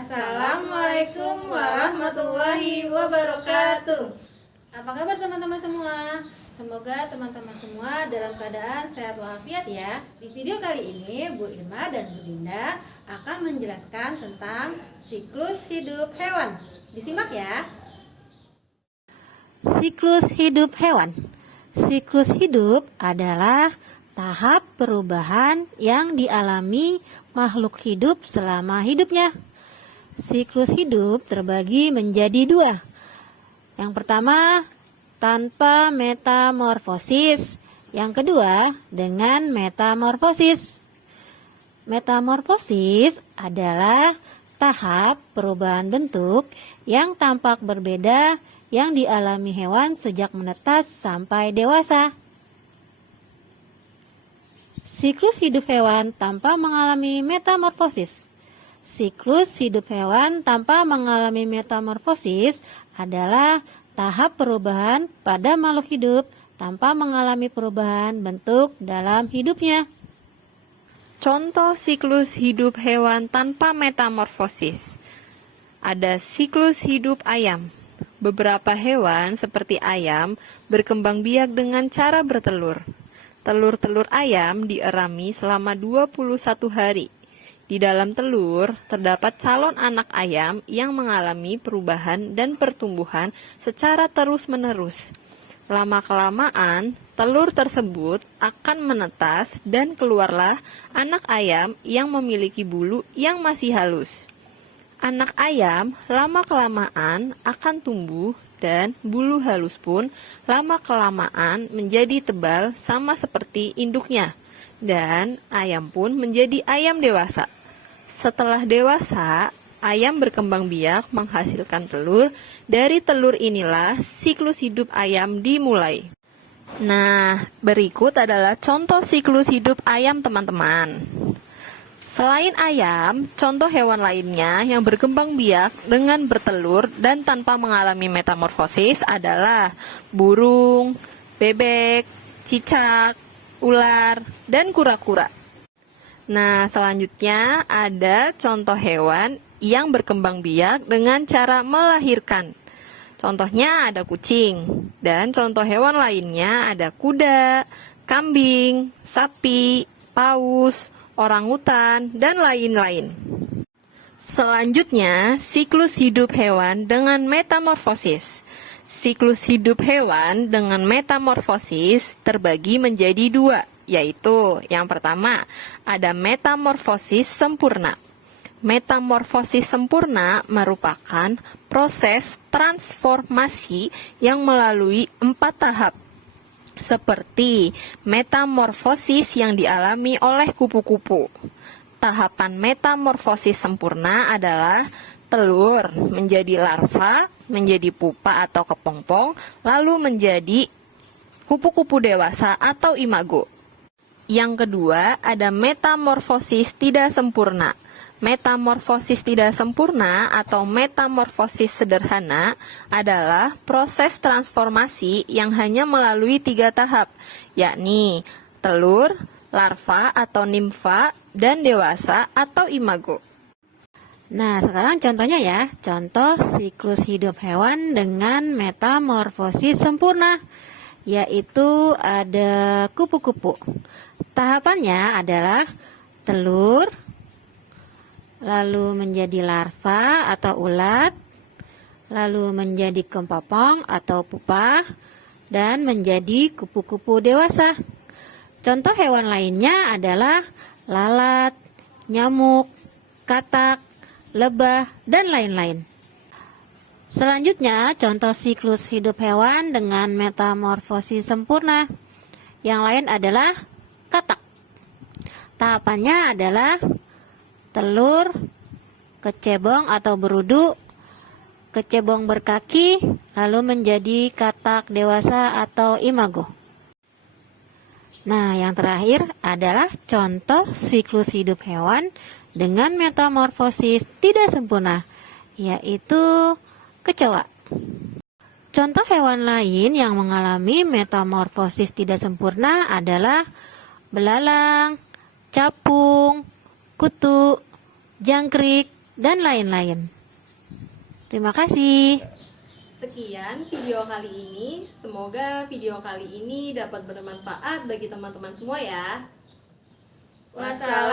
Assalamualaikum warahmatullahi wabarakatuh. Apa kabar teman-teman semua? Semoga teman-teman semua dalam keadaan sehat walafiat ya. Di video kali ini Bu Irma dan Bu Dinda akan menjelaskan tentang siklus hidup hewan. Disimak ya. Siklus hidup hewan. Siklus hidup adalah tahap perubahan yang dialami makhluk hidup selama hidupnya. Siklus hidup terbagi menjadi dua. Yang pertama, tanpa metamorfosis. Yang kedua, dengan metamorfosis. Metamorfosis adalah tahap perubahan bentuk yang tampak berbeda yang dialami hewan sejak menetas sampai dewasa. Siklus hidup hewan tanpa mengalami metamorfosis. Siklus hidup hewan tanpa mengalami metamorfosis adalah tahap perubahan pada makhluk hidup tanpa mengalami perubahan bentuk dalam hidupnya. Contoh siklus hidup hewan tanpa metamorfosis. Ada siklus hidup ayam. Beberapa hewan seperti ayam berkembang biak dengan cara bertelur. Telur-telur ayam dierami selama 21 hari. Di dalam telur, terdapat calon anak ayam yang mengalami perubahan dan pertumbuhan secara terus-menerus. Lama-kelamaan, telur tersebut akan menetas dan keluarlah anak ayam yang memiliki bulu yang masih halus. Anak ayam lama-kelamaan akan tumbuh dan bulu halus pun lama-kelamaan menjadi tebal sama seperti induknya. Dan ayam pun menjadi ayam dewasa. Setelah dewasa, ayam berkembang biak menghasilkan telur. Dari telur inilah siklus hidup ayam dimulai. Nah, berikut adalah contoh siklus hidup ayam teman-teman. Selain ayam, contoh hewan lainnya yang berkembang biak dengan bertelur dan tanpa mengalami metamorfosis adalah burung, bebek, cicak, ular, dan kura-kura. Nah, selanjutnya ada contoh hewan yang berkembang biak dengan cara melahirkan. Contohnya ada kucing, dan contoh hewan lainnya ada kuda, kambing, sapi, paus, orangutan, dan lain-lain. Selanjutnya, siklus hidup hewan dengan metamorfosis. Siklus hidup hewan dengan metamorfosis terbagi menjadi dua, yaitu yang pertama ada metamorfosis sempurna. Metamorfosis sempurna merupakan proses transformasi yang melalui 4 tahap, seperti metamorfosis yang dialami oleh kupu-kupu. Tahapan metamorfosis sempurna adalah telur menjadi larva, menjadi pupa atau kepompong, lalu menjadi kupu-kupu dewasa atau imago. Yang kedua, ada metamorfosis tidak sempurna. Metamorfosis tidak sempurna atau metamorfosis sederhana adalah proses transformasi yang hanya melalui 3 tahap, yakni telur, larva atau nimfa, dan dewasa atau imago. Nah, sekarang contohnya ya, contoh siklus hidup hewan dengan metamorfosis sempurna, yaitu ada kupu-kupu. Tahapannya adalah telur, lalu menjadi larva atau ulat, lalu menjadi kepompong atau pupa, dan menjadi kupu-kupu dewasa. Contoh hewan lainnya adalah lalat, nyamuk, katak, lebah, dan lain-lain. Selanjutnya, contoh siklus hidup hewan dengan metamorfosis sempurna. Yang lain adalah katak. Tahapannya adalah telur, kecebong atau berudu, kecebong berkaki, lalu menjadi katak dewasa atau imago. Nah, yang terakhir adalah contoh siklus hidup hewan dengan metamorfosis tidak sempurna, yaitu kecoa. Contoh hewan lain yang mengalami metamorfosis tidak sempurna adalah belalang, capung, kutu, jangkrik, dan lain-lain. Terima kasih. Sekian video kali ini. Semoga video kali ini dapat bermanfaat bagi teman-teman semua ya. Wassalamualaikum